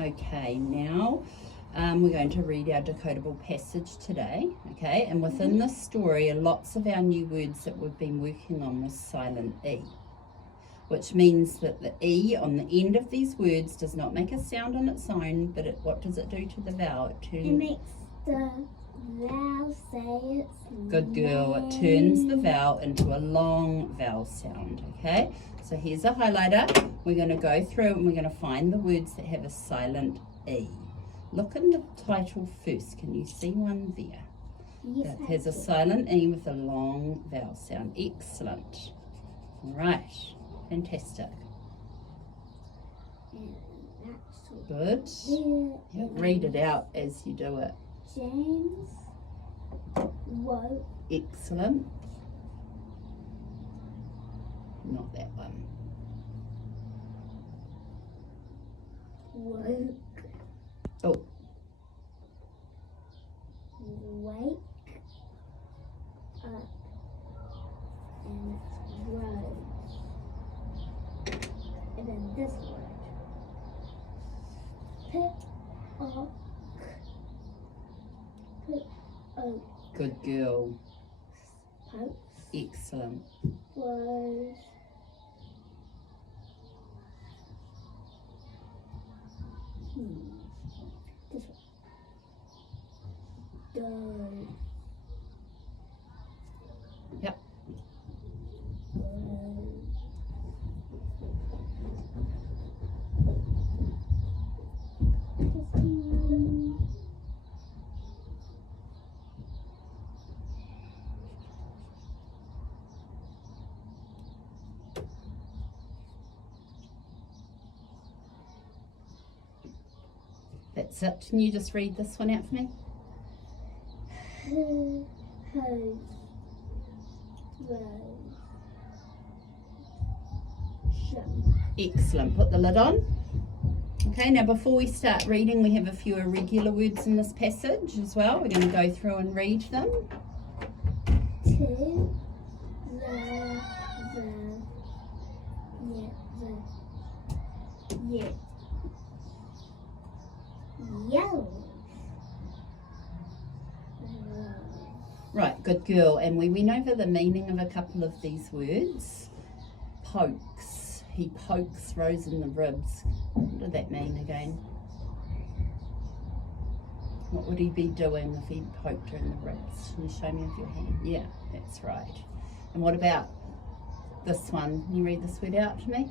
Okay, now we're going to read our decodable passage today, okay? And within this story, lots of our new words that we've been working on was silent E, which means that the E on the end of these words does not make a sound on its own, but what does it do to the vowel? It makes the vowel say its Good girl. name. It turns the vowel into a long vowel sound, okay? So here's a highlighter. We're going to go through and we're going to find the words that have a silent E. Look in the title first. Can you see one there? Yes, It has a silent E with a long vowel sound. Excellent. Right. Fantastic. Good. Yep. Read it out as you do it. James woke. Excellent. Not that one. Woke. Oh. Wake up and rose. And then this word. Pick oak. Good girl. Pokes. Excellent. Was. This one. Dove. Yep. That's it. Can you just read this one out for me? Hose. Rose. Shum. Excellent. Put the lid on. Okay, now before we start reading, we have a few irregular words in this passage as well. We're going to go through and read them. To. Yeah. Yellow. Right, good girl. And we went over the meaning of a couple of these words. Pokes. He pokes Rose in the ribs. What did that mean again? What would he be doing if he poked her in the ribs? Can you show me with your hand? Yeah, that's right. And what about this one? Can you read this word out to me?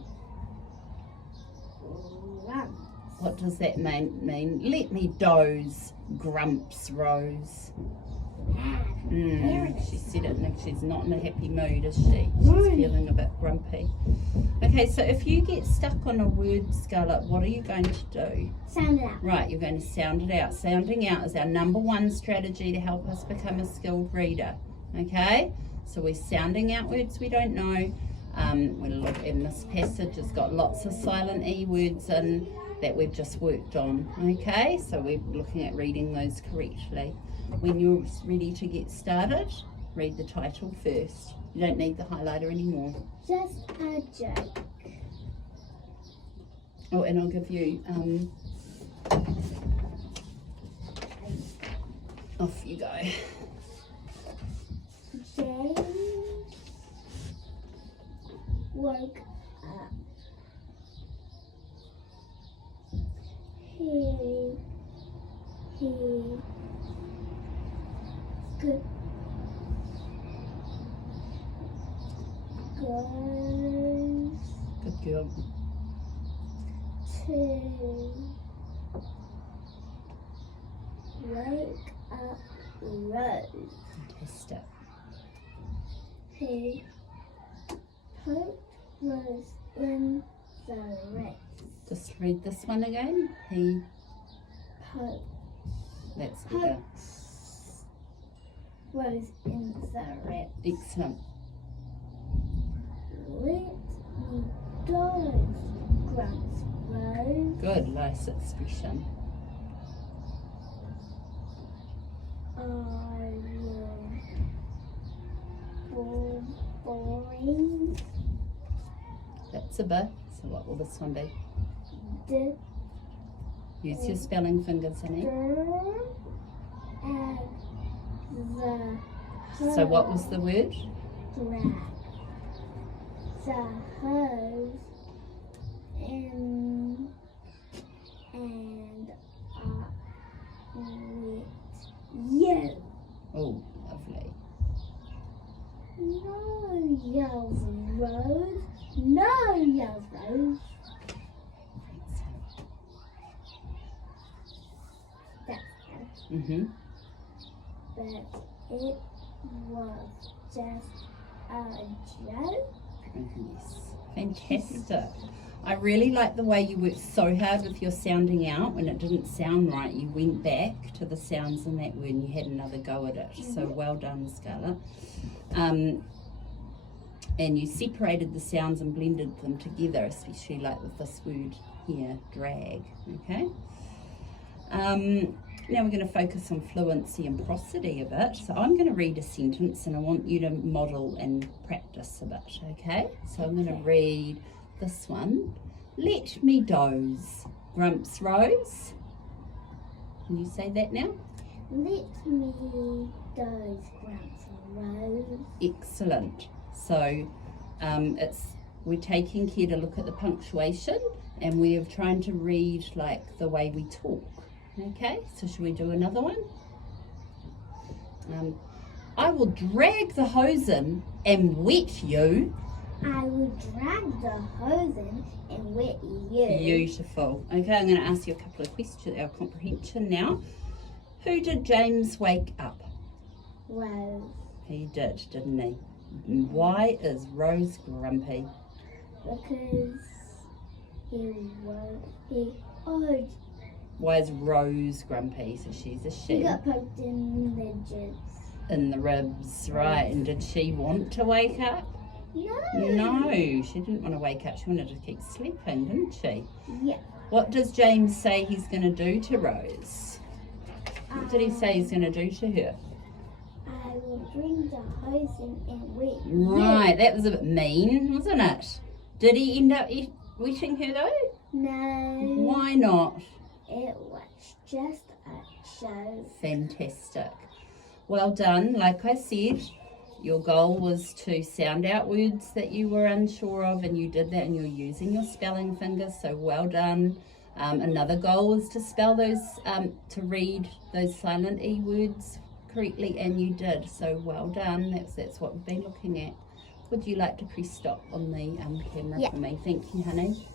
Grumps. What does that mean? Let me doze, grumps Rose. She said it and she's not in a happy mood, is she? She's feeling a bit grumpy. Okay, so if you get stuck on a word, Scarlett, what are you going to do? Sound it out. Right, you're going to sound it out. Sounding out is our number one strategy to help us become a skilled reader. Okay, so we're sounding out words we don't know. We look in this passage, it's got lots of silent E words in that we've just worked on. Okay, so we're looking at reading those correctly. When you're ready to get started, read the title first. You don't need the highlighter anymore. Just a joke. Oh, and I'll give you, off you go. James woke up. He goes Good girl. to wake up Rose. Fantastic. He poked Rose in the ribs. Just read this one again. He, Poked that's bigger. Rose in the ribs. Excellent. Let me doze, grunts Rose. Good, nice expression. I will boring. That's a bit. So what will this one be? Use your spelling fingers, honey. And the So what was the word? drag. The hose and with you. Oh, lovely. No yells Rose. No yells Rose. That's it. Mm-hmm. But it was just a joke. Yes. Fantastic. I really like the way you worked so hard with your sounding out. When it didn't sound right, you went back to the sounds in that word and you had another go at it. So well done, Scarlett. And you separated the sounds and blended them together, especially like with this word here, drag. Okay. Now we're going to focus on fluency and prosody a bit. So I'm going to read a sentence and I want you to model and practice a bit, okay? So I'm going to read this one. Let me doze, Grumps Rose. Can you say that now? Let me doze, Grumps Rose. Excellent. So we're taking care to look at the punctuation and we're trying to read like the way we talk. Okay, so should we do another one? I will drag the hose in and wet you. I will drag the hose in and wet you. Beautiful. Okay, I'm going to ask you a couple of questions, our comprehension now. Who did James wake up? Rose. He did, didn't he? Why is Rose grumpy? Because Why is Rose grumpy? So she's a she. he got poked in the ribs. In the ribs, right. And did she want to wake up? No, she didn't want to wake up. She wanted to keep sleeping, didn't she? Yeah. What does James say he's going to do to Rose? What did he say he's going to do to her? I will bring the hose in and wet Right, that was a bit mean, wasn't it? Did he end up wetting her though? No. Why not? It was just a show. Fantastic. Well done. Like I said, your goal was to sound out words that you were unsure of, and you did that, and you're using your spelling fingers, so well done. Another goal was to spell those, to read those silent E words correctly, and you did, so well done. That's what we've been looking at. Would you like to press stop on the camera for me? Thank you, honey.